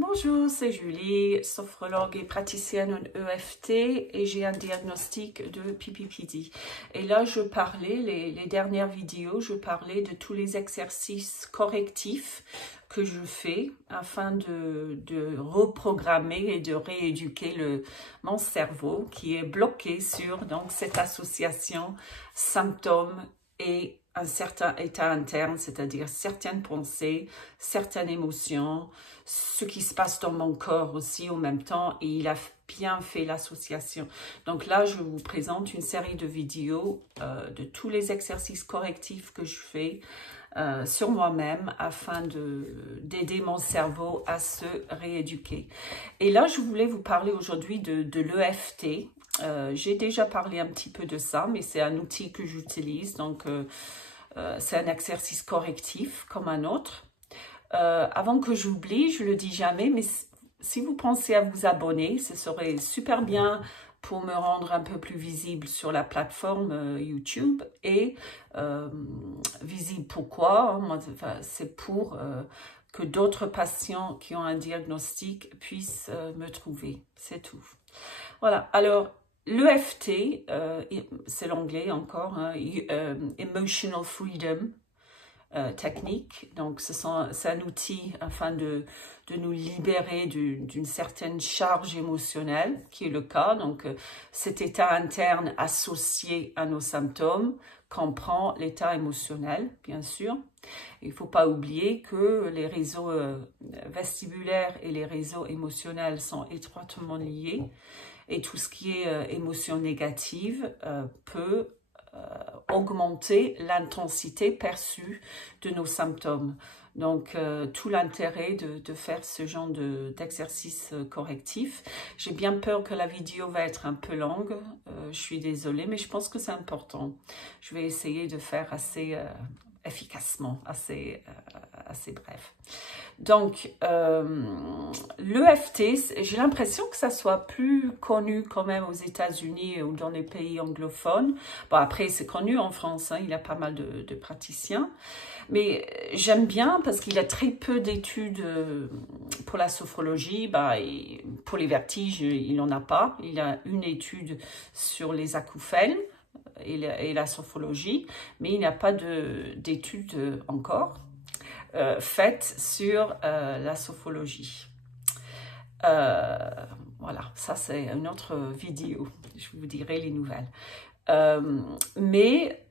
Bonjour, c'est Julie, sophrologue et praticienne en EFT et j'ai un diagnostic de PPPD. Et là, je parlais, les dernières vidéos, je parlais de tous les exercices correctifs que je fais afin de reprogrammer et de rééduquer mon cerveau qui est bloqué sur donc, cette association symptômes et un certain état interne, c'est-à-dire certaines pensées, certaines émotions, ce qui se passe dans mon corps aussi en même temps, et il a bien fait l'association. Donc là, je vous présente une série de vidéos de tous les exercices correctifs que je fais sur moi-même afin d'aider mon cerveau à se rééduquer. Et là, je voulais vous parler aujourd'hui de l'EFT. J'ai déjà parlé un petit peu de ça, mais c'est un outil que j'utilise, donc c'est un exercice correctif comme un autre. Avant que j'oublie, je le dis jamais, mais si vous pensez à vous abonner, ce serait super bien pour me rendre un peu plus visible sur la plateforme YouTube et visible pourquoi, hein, c'est pour que d'autres patients qui ont un diagnostic puissent me trouver, c'est tout. Voilà, alors l'EFT, c'est l'anglais encore, hein, Emotional Freedom technique. Donc, c'est un outil afin de nous libérer d'une certaine charge émotionnelle, qui est le cas. Donc, cet état interne associé à nos symptômes comprend l'état émotionnel, bien sûr. Il ne faut pas oublier que les réseaux vestibulaires et les réseaux émotionnels sont étroitement liés. Et tout ce qui est émotion négative peut augmenter l'intensité perçue de nos symptômes. Donc, tout l'intérêt de faire ce genre d'exercice correctif. J'ai bien peur que la vidéo va être un peu longue. Je suis désolée, mais je pense que c'est important. Je vais essayer de faire assez efficacement, assez bref. Donc, l'EFT, j'ai l'impression que ça soit plus connu quand même aux États-Unis ou dans les pays anglophones. Bon, après, c'est connu en France, hein, il y a pas mal de praticiens. Mais j'aime bien parce qu'il y a très peu d'études pour la sophrologie. Bah, pour les vertiges, il n'en a pas. Il y a une étude sur les acouphènes et la sophrologie, mais il n'y a pas d'études encore faites sur la sophrologie. Voilà, ça c'est une autre vidéo. Je vous dirai les nouvelles. Mais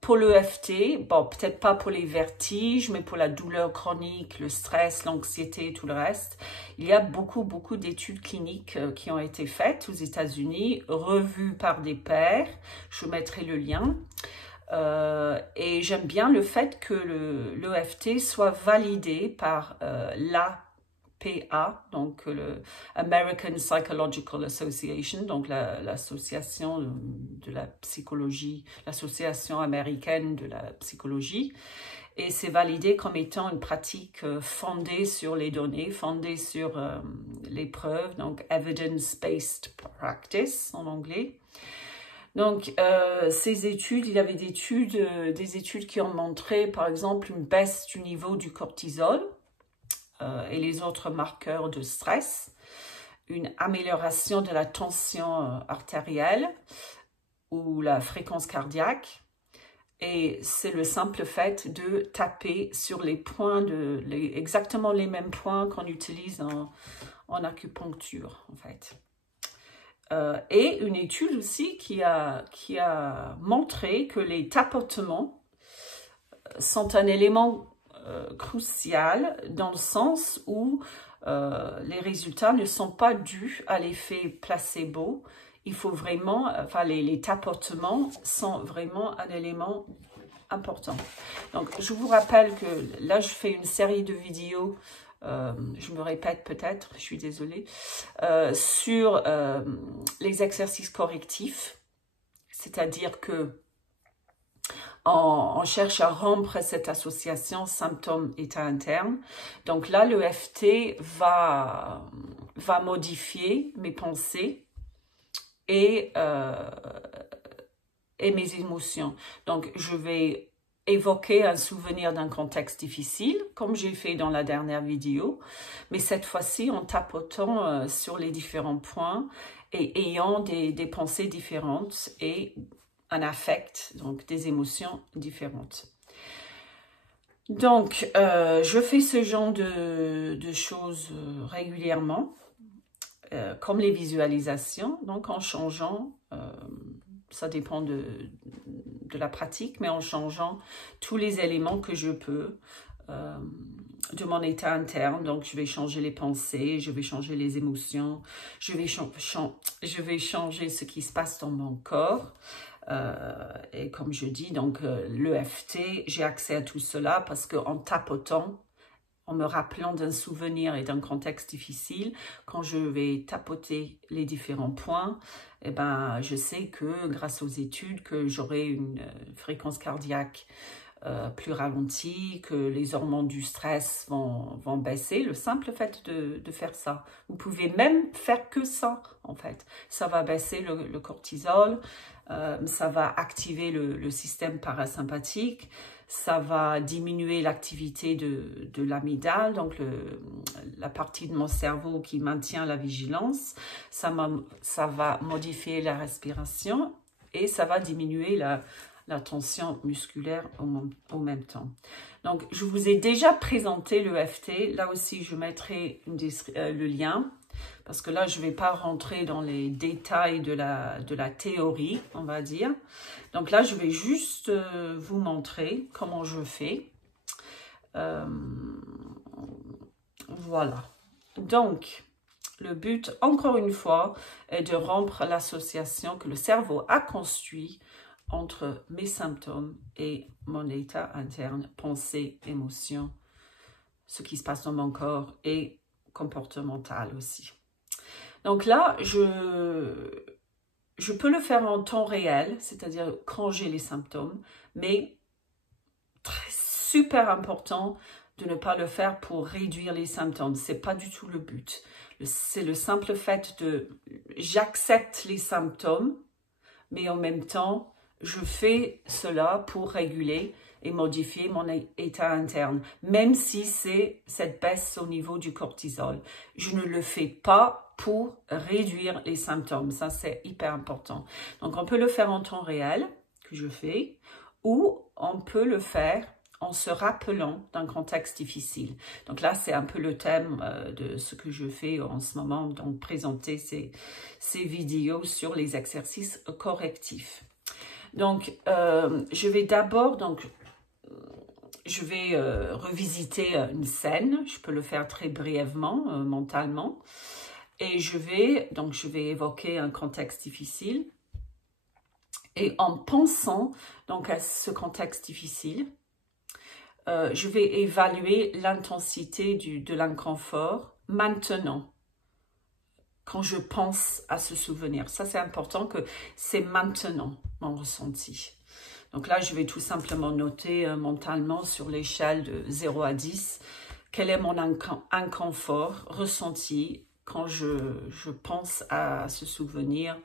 pour l'EFT, bon, peut-être pas pour les vertiges, mais pour la douleur chronique, le stress, l'anxiété, tout le reste, il y a beaucoup d'études cliniques qui ont été faites aux États-Unis, revues par des pairs. Je vous mettrai le lien. Et j'aime bien le fait que l'EFT soit validé par l'APA, donc le American Psychological Association, donc l'association de la psychologie, l'association américaine de la psychologie. Et c'est validé comme étant une pratique fondée sur les données, fondée sur les preuves, donc evidence-based practice en anglais. Donc, ces études, il y avait des études qui ont montré, par exemple, une baisse du niveau du cortisol et les autres marqueurs de stress, une amélioration de la tension artérielle ou la fréquence cardiaque. Et c'est le simple fait de taper sur les points, exactement les mêmes points qu'on utilise en acupuncture, en fait. Et une étude aussi qui a montré que les tapotements sont un élément crucial dans le sens où les résultats ne sont pas dus à l'effet placebo. Il faut vraiment, enfin les tapotements sont vraiment un élément important. Donc je vous rappelle que là je fais une série de vidéos. Je me répète peut-être, je suis désolée, sur les exercices correctifs, c'est-à-dire que on cherche à rompre cette association symptômes-état interne. Donc là, l'EFT va modifier mes pensées et mes émotions. Donc je vais évoquer un souvenir d'un contexte difficile, comme j'ai fait dans la dernière vidéo, mais cette fois-ci en tapotant sur les différents points et ayant des pensées différentes et un affect, donc des émotions différentes. Donc, je fais ce genre de choses régulièrement, comme les visualisations, donc en changeant, ça dépend de la pratique, mais en changeant tous les éléments que je peux de mon état interne. Donc, je vais changer les pensées, je vais changer les émotions, je vais changer ce qui se passe dans mon corps. Et comme je dis, donc l'EFT, j'ai accès à tout cela parce qu'en tapotant, en me rappelant d'un souvenir et d'un contexte difficile, quand je vais tapoter les différents points, eh ben, je sais que grâce aux études, que j'aurai une fréquence cardiaque plus ralentie, que les hormones du stress vont baisser. Le simple fait de faire ça. Vous pouvez même faire que ça, en fait. Ça va baisser le cortisol, ça va activer le système parasympathique, ça va diminuer l'activité de l'amygdale, donc la partie de mon cerveau qui maintient la vigilance. Ça va modifier la respiration et ça va diminuer la tension musculaire au même temps. Donc, je vous ai déjà présenté l'EFT. Là aussi, je mettrai le lien. Parce que là, je ne vais pas rentrer dans les détails de la théorie, on va dire. Donc là, je vais juste vous montrer comment je fais. Voilà. Donc, le but, encore une fois, est de rompre l'association que le cerveau a construite entre mes symptômes et mon état interne, pensée, émotion, ce qui se passe dans mon corps et comportemental aussi. Donc là, je peux le faire en temps réel, c'est-à-dire quand j'ai les symptômes, mais super important de ne pas le faire pour réduire les symptômes. Ce n'est pas du tout le but. C'est le simple fait j'accepte les symptômes, mais en même temps, je fais cela pour réguler et modifier mon état interne, même si c'est cette baisse au niveau du cortisol. Je ne le fais pas pour réduire les symptômes. Ça, c'est hyper important. Donc, on peut le faire en temps réel, que je fais, ou on peut le faire en se rappelant d'un contexte difficile. Donc là, c'est un peu le thème de ce que je fais en ce moment, donc présenter ces vidéos sur les exercices correctifs. Donc, je vais d'abord, revisiter une scène. Je peux le faire très brièvement, mentalement. Et je vais évoquer un contexte difficile. Et en pensant donc à ce contexte difficile, je vais évaluer l'intensité de l'inconfort maintenant, quand je pense à ce souvenir. Ça, c'est important que c'est maintenant mon ressenti. Donc là, je vais tout simplement noter mentalement sur l'échelle de 0 à 10, quel est mon inconfort ressenti quand je pense à ce souvenir,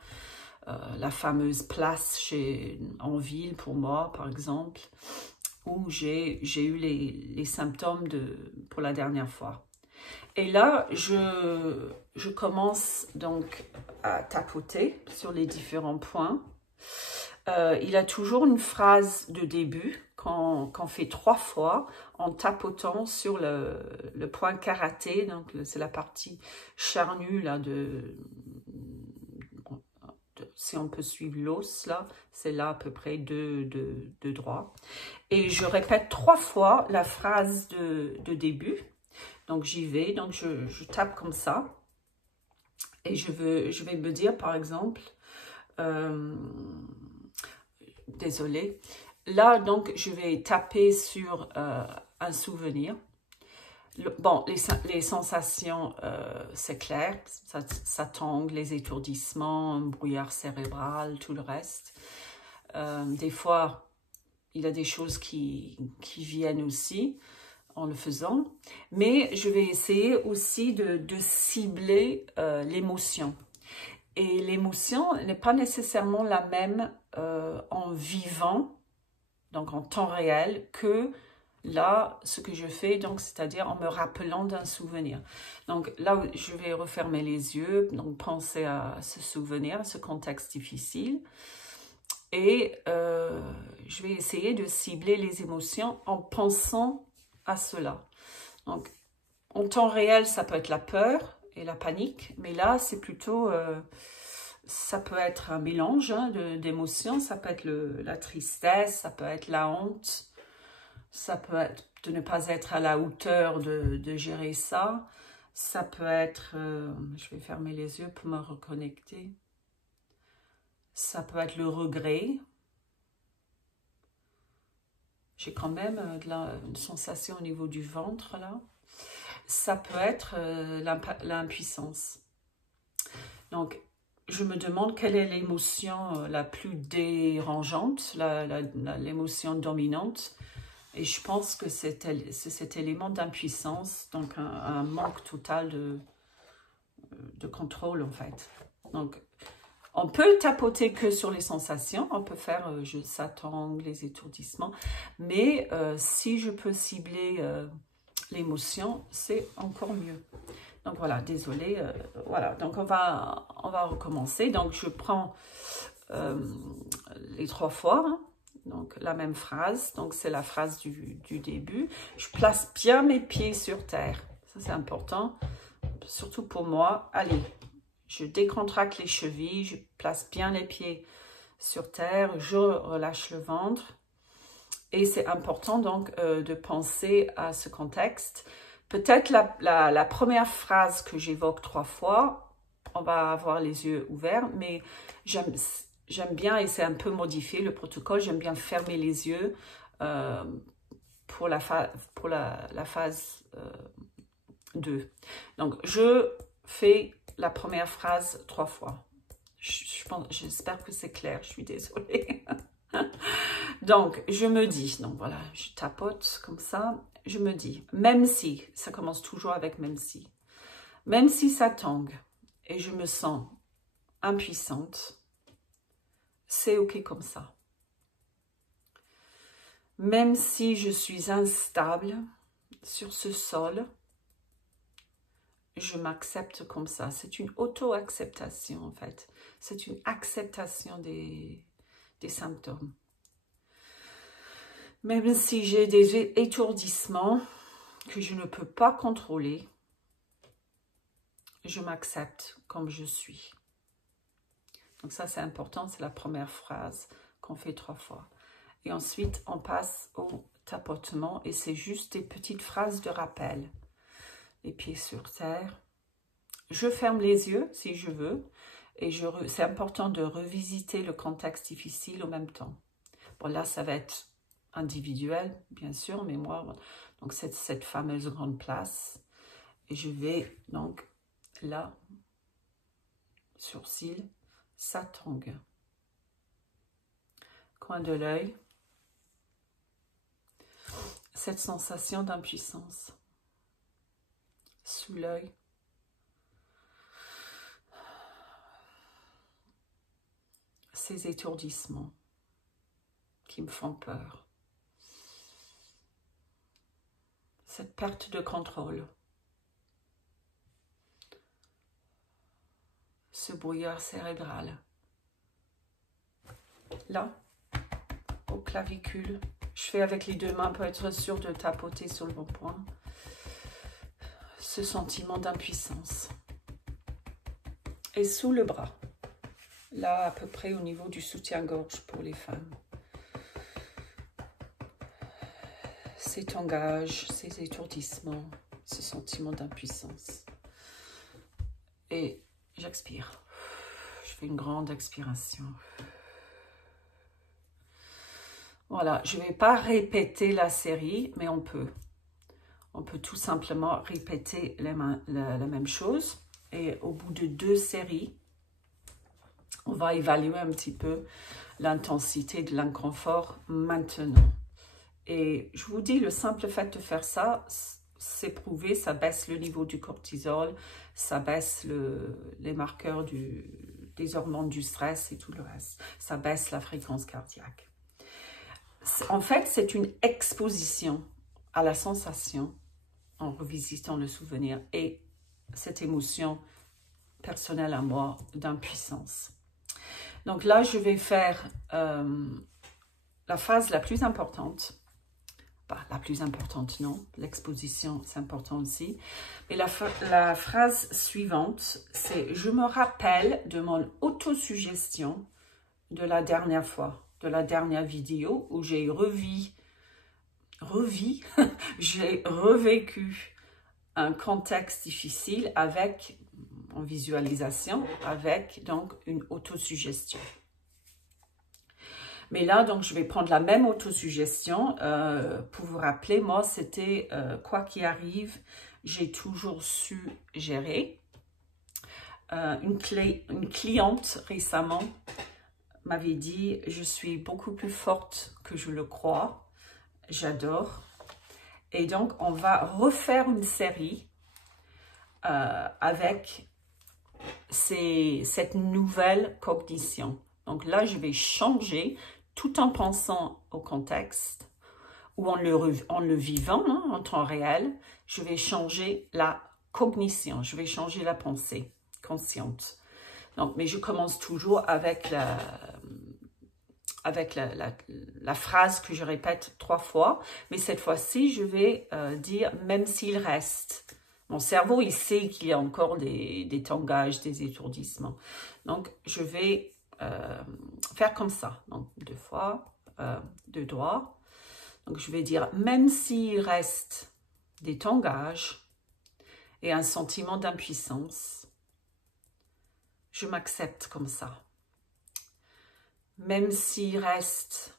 la fameuse place en ville pour moi, par exemple, où j'ai eu les symptômes pour la dernière fois. Et là, je commence donc à tapoter sur les différents points. Il a toujours une phrase de début qu'on fait 3 fois en tapotant sur le point karaté. Donc, c'est la partie charnue là si on peut suivre l'os, là, c'est là à peu près de droit. Et je répète 3 fois la phrase de début. Donc, j'y vais. Donc, je tape comme ça. Et je vais me dire, par exemple, désolée. Là, donc, je vais taper sur un souvenir. Bon, les sensations, c'est clair, ça tangue, les étourdissements, un brouillard cérébral, tout le reste. Des fois, il y a des choses qui viennent aussi en le faisant, mais je vais essayer aussi de cibler l'émotion. Et l'émotion n'est pas nécessairement la même en vivant donc en temps réel, que là, ce que je fais, donc c'est-à-dire en me rappelant d'un souvenir. Donc là, je vais refermer les yeux, donc penser à ce souvenir, à ce contexte difficile. Et je vais essayer de cibler les émotions en pensant à cela. Donc, en temps réel, ça peut être la peur et la panique, mais là, c'est plutôt... ça peut être un mélange hein, d'émotions, ça peut être la tristesse, ça peut être la honte, ça peut être de ne pas être à la hauteur de gérer ça, ça peut être... je vais fermer les yeux pour me reconnecter. Ça peut être le regret. J'ai quand même une sensation au niveau du ventre, là. Ça peut être l'impuissance. Donc, je me demande quelle est l'émotion la plus dérangeante, l'émotion dominante. Et je pense que c'est cet élément d'impuissance, donc un manque total de contrôle, en fait. Donc, on peut tapoter que sur les sensations, on peut faire ça tangue, les étourdissements, mais si je peux cibler l'émotion, c'est encore mieux. Donc voilà, désolée, voilà, donc on va recommencer. Donc je prends les 3 fois, hein, donc la même phrase, donc c'est la phrase du début. Je place bien mes pieds sur terre, ça c'est important, surtout pour moi. Allez. Je décontracte les chevilles, je place bien les pieds sur terre, je relâche le ventre. Et c'est important donc de penser à ce contexte. Peut-être la première phrase que j'évoque 3 fois, on va avoir les yeux ouverts, mais j'aime bien, et c'est un peu modifié le protocole, j'aime bien fermer les yeux pour la phase 2. Donc, je fais la première phrase 3 fois. J'espère que c'est clair, je suis désolée. Donc, je me dis, donc voilà, je tapote comme ça, je me dis, même si, ça commence toujours avec même si ça tangue et je me sens impuissante, c'est ok comme ça. Même si je suis instable sur ce sol, je m'accepte comme ça. C'est une auto-acceptation, en fait. C'est une acceptation des symptômes. Même si j'ai des étourdissements que je ne peux pas contrôler, je m'accepte comme je suis. Donc ça, c'est important. C'est la première phrase qu'on fait 3 fois. Et ensuite, on passe au tapotement. Et c'est juste des petites phrases de rappel. Les pieds sur terre. Je ferme les yeux si je veux. Et c'est important de revisiter le contexte difficile au même temps. Bon, là, ça va être individuel, bien sûr, mais moi, donc cette fameuse grande place. Et je vais, donc, là, sourcil, ça tangue. Coin de l'œil. Cette sensation d'impuissance. Sous l'œil. Ces étourdissements qui me font peur. Cette perte de contrôle. Ce brouillard cérébral. Là, au clavicule. Je fais avec les 2 mains pour être sûre de tapoter sur le bon point. Ce sentiment d'impuissance. Et sous le bras. Là, à peu près au niveau du soutien-gorge pour les femmes. Ces tangages, ces étourdissements, ce sentiment d'impuissance. Et j'expire. Je fais une grande expiration. Voilà, je ne vais pas répéter la série, mais on peut. On peut tout simplement répéter la même chose. Et au bout de 2 séries, on va évaluer un petit peu l'intensité de l'inconfort maintenant. Et je vous dis, le simple fait de faire ça, c'est prouvé, ça baisse le niveau du cortisol, ça baisse les marqueurs des hormones du stress et tout le reste. Ça baisse la fréquence cardiaque. En fait, c'est une exposition à la sensation en revisitant le souvenir et cette émotion personnelle à moi d'impuissance. Donc là, je vais faire la phase la plus importante. Pas la plus importante, non. L'exposition, c'est important aussi. Mais la phrase suivante, c'est « Je me rappelle de mon autosuggestion de la dernière fois, de la dernière vidéo où j'ai j'ai revécu un contexte difficile avec, en visualisation, avec donc une autosuggestion. » Mais là, donc, je vais prendre la même autosuggestion pour vous rappeler, moi, c'était quoi qu'il arrive, j'ai toujours su gérer. Une cliente récemment m'avait dit, je suis beaucoup plus forte que je le crois. J'adore. Et donc, on va refaire une série avec cette nouvelle cognition. Donc là, je vais changer tout en pensant au contexte ou en le vivant en temps réel. Je vais changer la cognition, je vais changer la pensée consciente. Donc, mais je commence toujours avec la phrase que je répète 3 fois. Mais cette fois-ci, je vais dire « même s'il reste ». Mon cerveau, il sait qu'il y a encore des tangages, des étourdissements. Donc, je vais faire comme ça. Donc, 2 fois, 2 doigts. Donc, je vais dire, même s'il reste des tangages et un sentiment d'impuissance, je m'accepte comme ça. Même s'il reste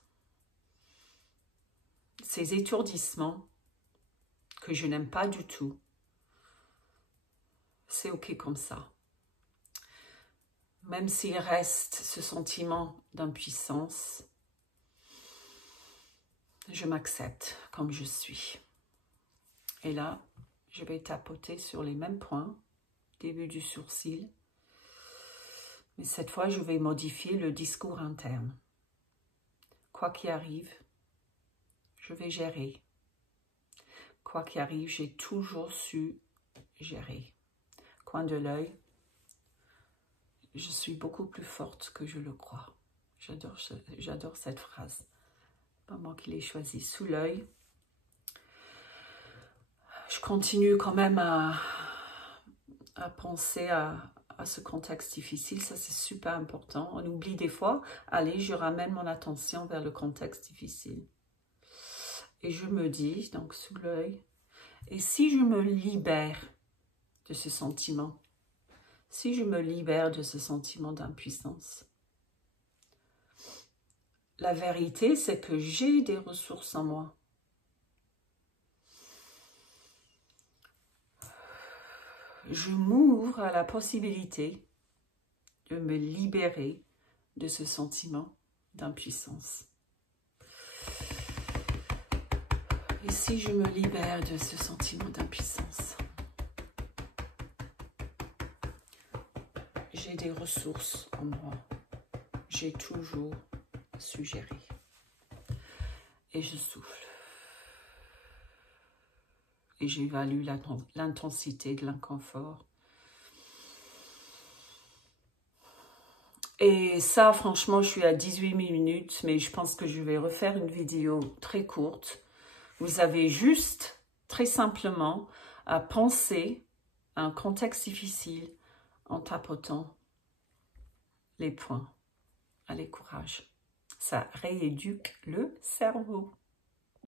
ces étourdissements que je n'aime pas du tout, c'est OK comme ça. Même s'il reste ce sentiment d'impuissance, je m'accepte comme je suis. Et là, je vais tapoter sur les mêmes points, début du sourcil. Mais cette fois, je vais modifier le discours interne. Quoi qu'il arrive, je vais gérer. Quoi qu'il arrive, j'ai toujours su gérer. Coin de l'œil, je suis beaucoup plus forte que je le crois. J'adore cette phrase. Pas moi qui l'ai choisie. Sous l'œil, je continue quand même à penser à ce contexte difficile. Ça, c'est super important. On oublie des fois. Allez, je ramène mon attention vers le contexte difficile. Et je me dis, donc sous l'œil, et si je me libère de ce sentiment, si je me libère de ce sentiment d'impuissance, la vérité, c'est que j'ai des ressources en moi. Je m'ouvre à la possibilité de me libérer de ce sentiment d'impuissance. Et si je me libère de ce sentiment d'impuissance, j'ai des ressources en moi. J'ai toujours su gérer. Et je souffle. Et j'évalue l'intensité de l'inconfort. Et ça, franchement, je suis à 18 minutes, mais je pense que je vais refaire une vidéo très courte. Vous avez juste, très simplement, à penser à un contexte difficile en tapotant les points. Allez, courage. Ça rééduque le cerveau.